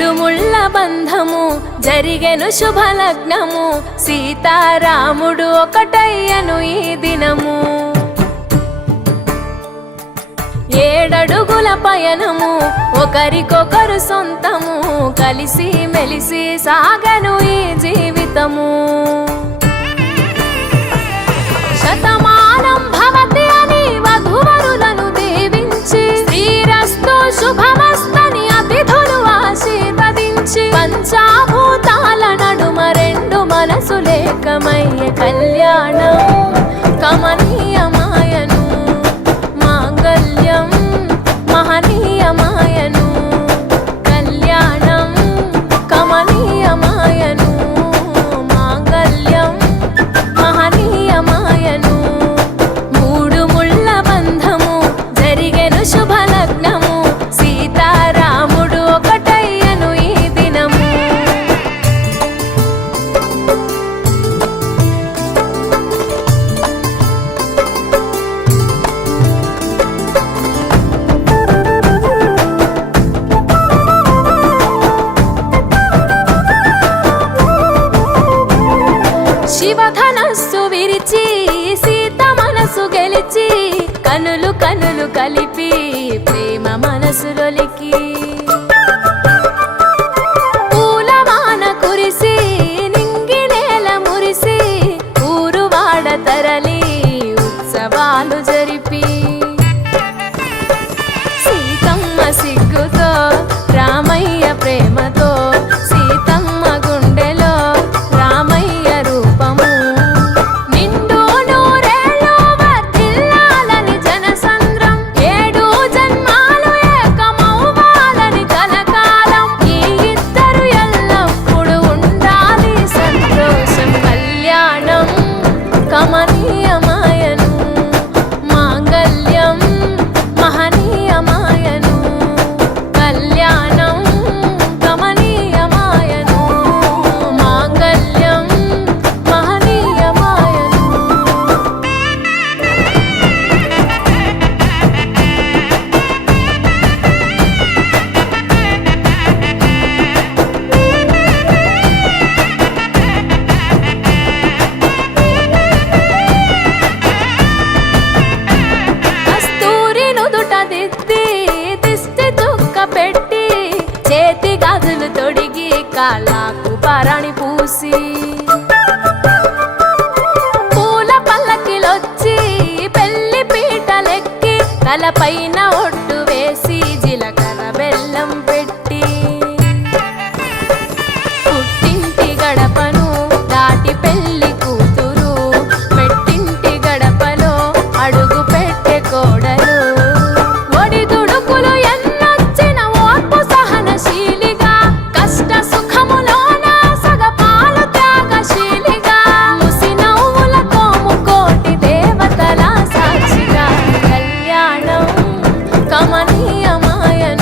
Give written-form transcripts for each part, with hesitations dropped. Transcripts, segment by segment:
మూడు ముళ్ళ బంధము జరిగెను శుభలగ్నము, సీతారాముడు ఒకటయ్యను ఈ దినము. 7 అడుగుల పయనము ఒకరికొకరు సొంతము, కలిసి మెలిసి సాగను ఈ జీవితము. శతమానం భవతి అని వధువరులను దీవించి, శ్రీరస్తు శుభమస్తని అతిథులు ఆశీర్వదించి, పంచాభూతాల నడుమ 2 మనసులేకమయ్యే కళ్యాణం కమనీయమాయను, మాంగళ్యం మహనీయమాయను. కళ్యాణం కమనీయమాయను, మాంగళ్యం మహనీయమాయను. మూడు ముళ్ళ బంధము జరిగెను శుభలగ్నము, సీతారాముడు ఒకటయ్యను ఈ దినము. శివధనస్సు విరిచి సీత మనసు గెలిచి, కనులు కనులు కలిపి ప్రేమ మనసులొలికి, పూలవాన కురిసి నింగి నేల మురిసి, ఊరువాడ తరలి ఉత్సవాలు జరిపి, సీతమ్మ సిగ్గుతో రామయ్య ప్రేమతో, సీతమ్మ గుండెలో రామయ్య రూపము. నిండు నూరేళ్ళు వర్ధిల్లాలని జనసంద్రం, 7 జన్మాలు ఏకమవ్వాలని కలకాలం, ఈ ఇద్దరు ఎల్లప్పుడూ ఉండాలి సంతోషం. కళ్యాణం కమనీయమాయను, మాంగళ్యం మహనీయమాయను. కళ్యాణం కమనీయమాయను, మాంగళ్యం మహనీయమాయను. కస్తూరి నుదుట దిద్ది దిష్టి చుక్క పెట్టి, చేతి గాజులు తొడిగి కాళ్ళకు పరాణి పూసి, పూల పల్లకిలొచ్చి పెళ్లి పీటలెక్కి, తలపైన ఒట్టు వేసి జీలకర్ర బెల్లం పెట్టి, పుట్టింటి గడపను దాటి పెళ్లి కూతురు, మెట్టింటి గడపలో అడుగు పెట్టే కోడలు. ఒడిదుడుకులు ఎన్నొచ్చిన ఓర్పు సహనశీలిగా, కష్ట సుఖములోన సగపాలు త్యాగశీలిగా, ముసి నవ్వులతో ముకోటి దేవతల సాక్షిగా. కళ్యాణం కమనీయమాయను,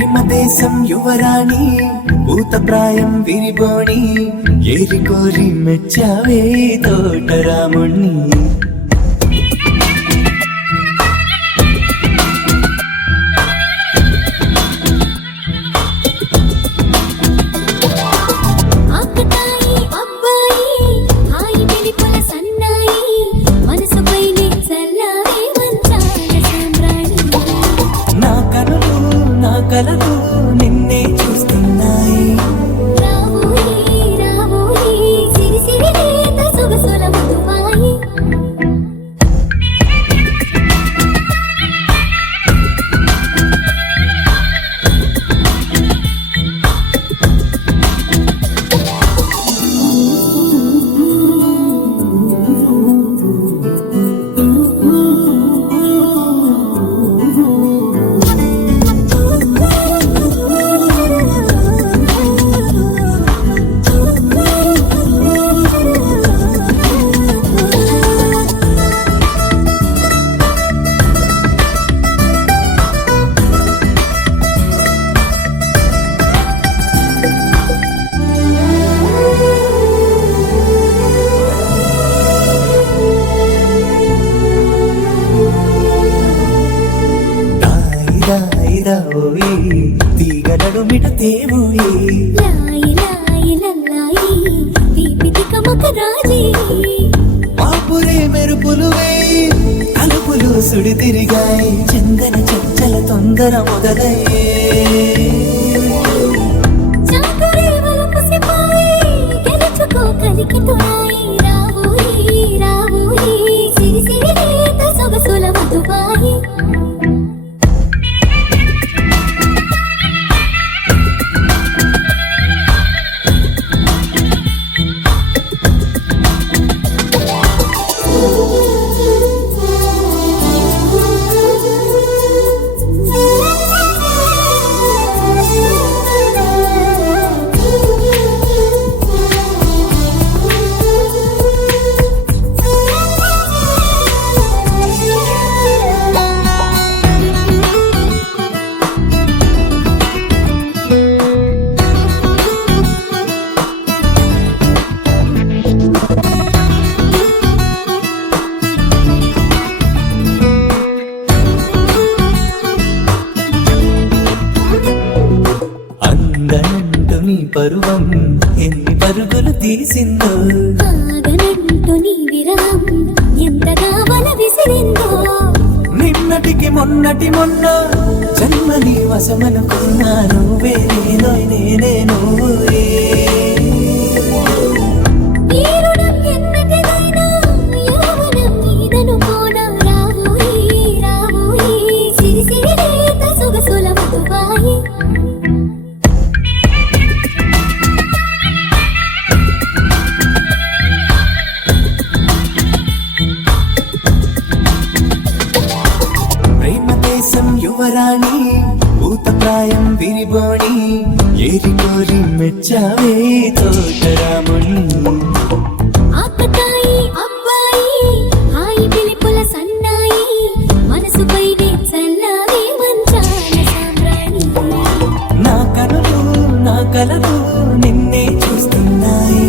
ప్రేమ దేశం యువరాణి భూతప్రాయం విరిబోణి ఏరి కోరి మెచ్చావే తోటరాముణ్ణి కలదు నిన్నే చూస్తున్నాయి తీగడడు మిట తేవోయి పాపురే మెరుపులు వేయి తలుపులు సుడి తిరిగాయి చందన చంచల తొందర మొదలయ్యే పరువం ఎన్ని పరుగులు తీసిందో ఆగనంటూ నీ విరహం ఎంతగా వల విసిరిందో నిన్నటికి మొన్న జన్మని వశమనుకున్నా నువ్వే నేనే నువ్వే యువరాణి భూతప్రాయం విరిబోణి ఏరి కోరి మెచ్చావే తోటరాముణ్ణి నా కనులు నా కలదు నిన్నే చూస్తున్నాయి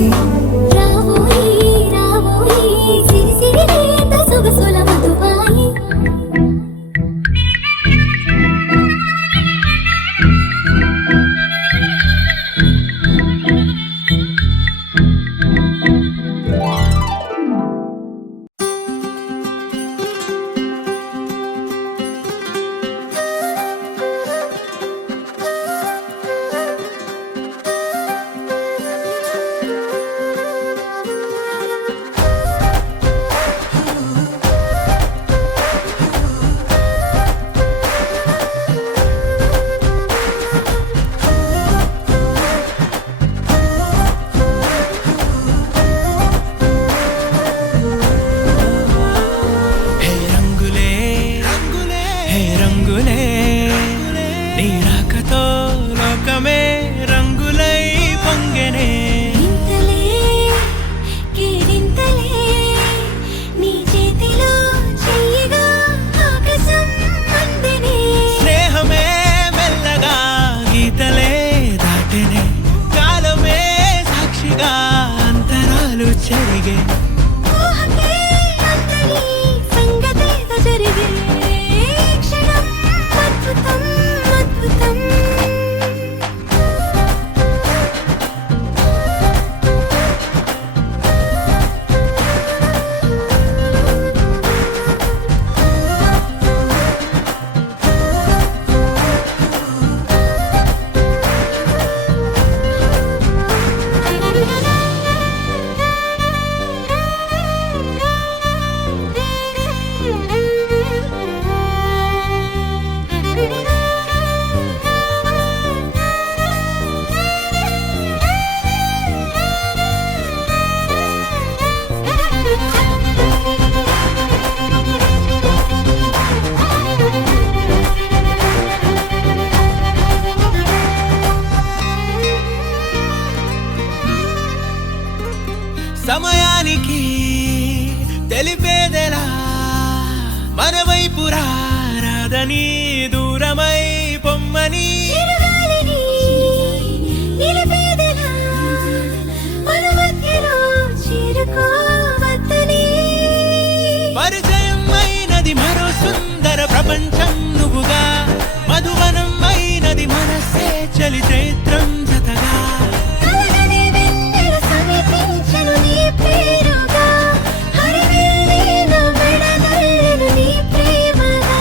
చూపురారాదని దూరమై పొమ్మని చిరుగాలిని నిలిపేదెలా మన మధ్యలో చేరుకోవద్దని పరిచయం అయినది మరో సుందర ప్రపంచం నువ్వుగా మధువనం అయినది మనసే చలి చైత్రం జతగా కలగని వెన్నెల సమీపించను నీ పేరుగా హరివెల్లి నా మెడదల్లెను నీ ప్రేమగా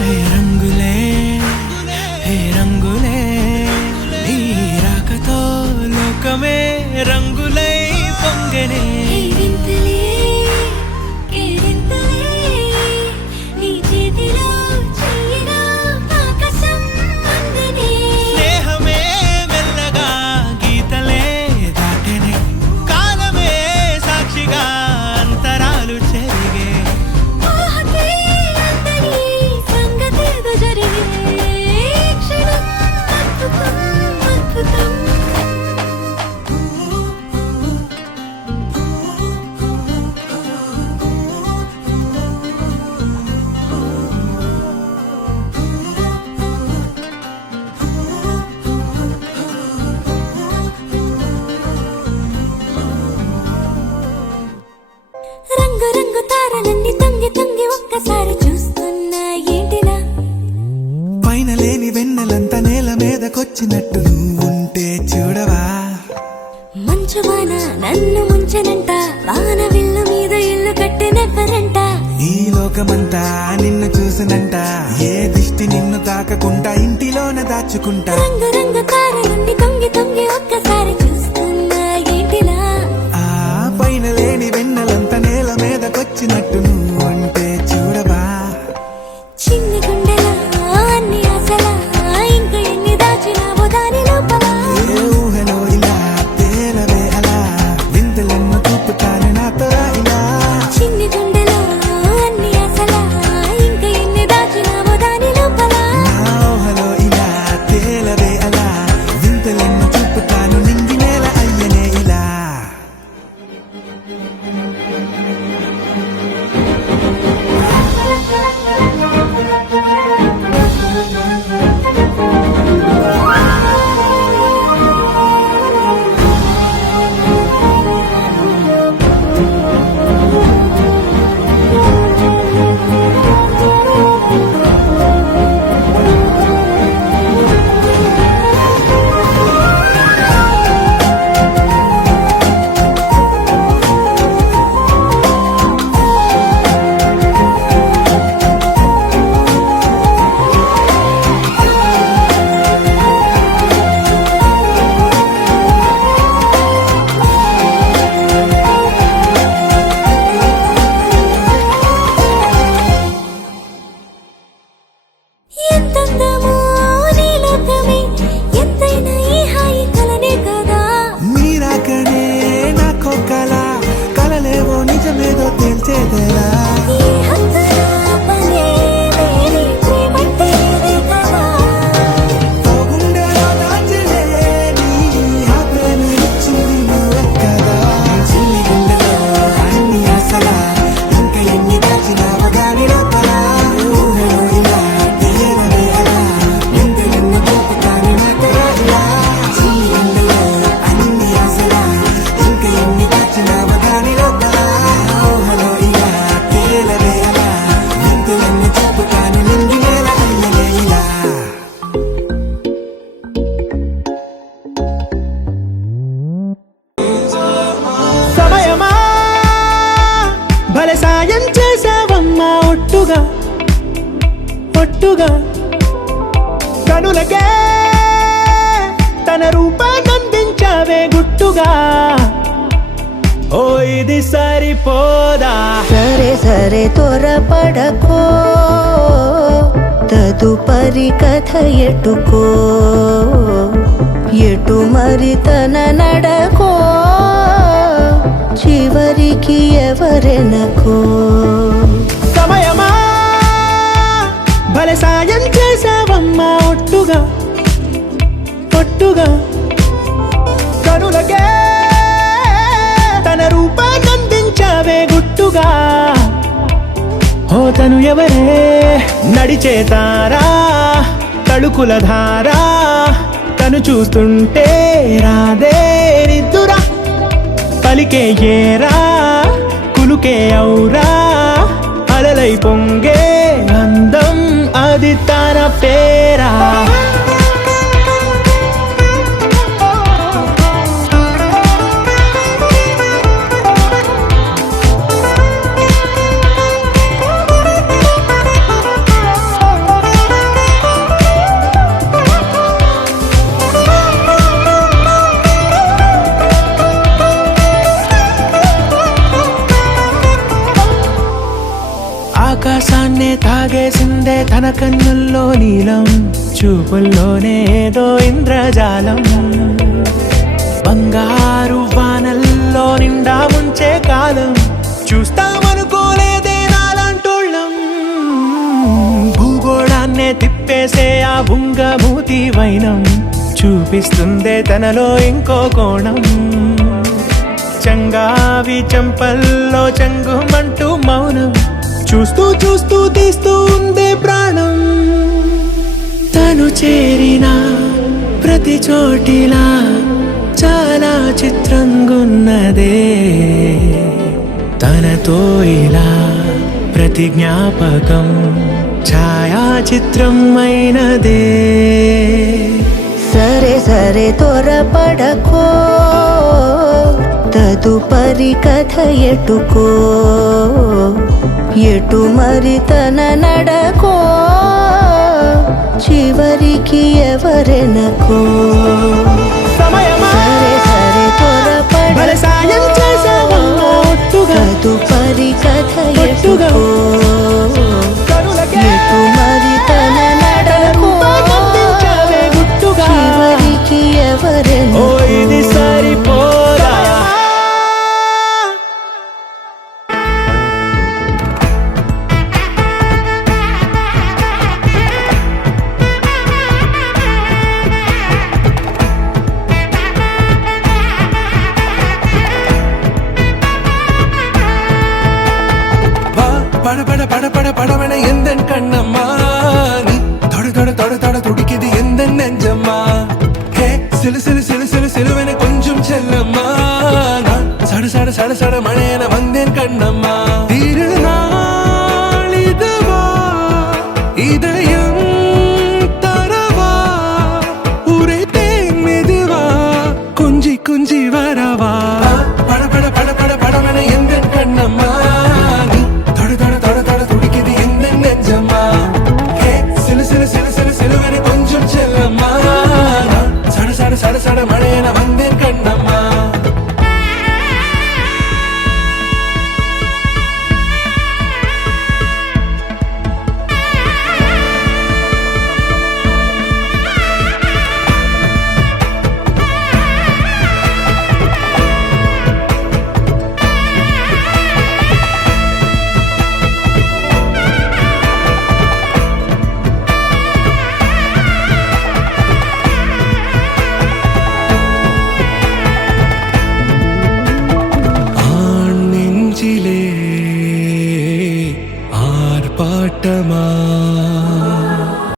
హే రంగులే హే రంగులే నీ రాకతో లోకమే రంగులై పొంగనే వింతలే కేరింతలే నీ చేతిలో చెయ్యినా ఆకాశం అందనే స్నేహమే మెల్లగా గీతలే దాటెనే కాలమే సాక్షిగా అంతరాలు చెరిగే ఊహకే అందని సంగతేదో జరిగే క్షణం అద్భుతం అద్భుతం రంగు రంగు తారలన్నీ తొంగి తొంగి ఒక్కసారి చూస్తున్నా ఏంటిలా పైన లేని వెన్నెలంతా నేల మీదకొచ్చినట్టు నువ్వుంటే చూడవా మంచు వాన నన్ను ముంచెనంట వాన విల్లు మీద ఇల్లు కట్టినెవ్వరంట ఈ లోకమంతా నిన్ను చూసినంట ఏ దిష్టి నిన్ను తాకకుండా ఇంటిలోన దాచుకుంటా రంగు రంగు తారలన్నీ తొంగి తొంగి ఒక్కసారి చూస్తున్నా ఏంటిలా ఆ పైన లేని వెన్నెలంతా నేల మీదకొచ్చినట్టు నువ్వుంటే చూడవా చిన్ని గుండెలా అన్ని ఆశలా ఇంకా ఎన్ని దాచినావో దాని లోపల ఏ ఊహలో ఇలా తేలవే అలా వింతలెన్నో చూపుతాను నాతో ఇలా చిన్ని గుండెలో అన్ని ఆశలా ఇంకా ఎన్ని దాచినావో దాని లోపల నా ఊహలో ఇలా తేలవే అలా వింతలెన్నో చూపుతాను నింగి నేల అయ్యనే ఇలా ఎంతందమో నీ లోకమే ఎంతైనా ఈ హాయి కలనే కదా మీరాకనే నాకో కలలేవో నిజమేదో తెలిసేదేలా ఈ హద్దుల పనే లేని ప్రేమంటే ఇదే కదా ఓ గుండెలో దాచలే నీ ఆ ప్రేమ ఇచ్చింది నువ్వే కదా చిన్ని గుండెలో అన్ని ఆశలా ఇంకా ఎన్ని దాచినావో దాని లోపల ఊహలో ఇలా తేలవే అలా వింతలెన్నో చూపుతాను నాతో ఇలా చిన్ని గుండెలో అన్ని ఆశలా ఇంకా ఎన్ని దాచినావో దాని లోపల ఊహలో ఇలా తేలవే అలా వింతలెన్నో చూపుతాను నింగి నేల అయ్యనే ఇలా సమయమా భలే సాయం చేసావమ్మా ఒట్టుగా ఒట్టుగా కనులకే తన రూపాన్నందించావే గుట్టుగా ఓ ఇది సరిపోదా సరే సరే త్వరపడకో తదుపరి కథ ఎటుకో ఎటు మరి తన నడకో చివరికి ఎవరెనకో సమయమా భలే సాయం చేసావమ్మా ఒట్టుగా ఒట్టుగా కనులకే తన రూపాన్నందించావే గుట్టుగా ఓ తను ఎవరే నడిచే తారా తళుకుల ధారా తను చూస్తుంటే రాదే నిద్దురా పలికే ఏరా కులుకే ఔరా అలలై పొంగే అందం అది తన పేరా ఆకాశాన్నే తాగేసిందే తన కన్నుల్లో నీలం చూపుల్లోనే ఏదో ఇంద్రజాలం బంగారు వానల్లో నిండా ముంచే కాలం చూస్తామనుకోలేదే నాలాంటోళ్ళం భూగోళాన్నే తిప్పేసే ఆ బుంగమూతి వైనం చూపిస్తుందే తనలో ఇంకో కోణం చంగావి చంపల్లో చంగుమంటూ మౌనం చూస్తూ చూస్తూ తీస్తూ ఉందే ప్రాణం తను చేరిన ప్రతి చోటిలా చాలా చిత్రంగున్నదే తనతో ఇలా ప్రతి జ్ఞాపకం ఛాయాచిత్రం అయినదే సరే సరే త్వరపడకో తదుపరి కథ ఎటుకో ఎటు మరి తన నడకో చివరికి ఎవరెనకో సమయమా సరే సరే భలే సాయం చేసావమ్మా ఒట్టుగా తదుపరి కథ ఒట్టుగా ఎటుకో కనులకే ఎటు మరి తన నడకో రూపాన్నందించావే గుట్టుగా చివరికి ఓ ఎవరెనకో ఇది సరిపోదా பட பட பட பட படவன எந்த கண்ணம்மா நீ தொட தொட தொட தொட துடிக்குது எந்த நெஞ்சம்மா ஹே சிலு சிலு சிலு சிலு சிலுவன கொஞ்சம் செல்லம்மா நான் சட சட சட சட மழையன வந்தேன் கண்ணம்மா திருநாள் இதுவா இதயம் தரவா உரைத்தேன் மெதுவா கொஞ்சி கொஞ்சி வரவா பட பட பட பட படவன எந்த கண்ணம்மா நீ தொட தொட தொட தொட துடிக்குது எந்த நெஞ்சம்மா ஹே சிலு சிலு சிலு சிலு சிலுவன கொஞ்சம் செல்லம்மா நான் சட சட சட சட மழையன வந்தேன் கண்ணம்மா ஆண் நெஞ்சிலே ஆர்ப்பாட்டமா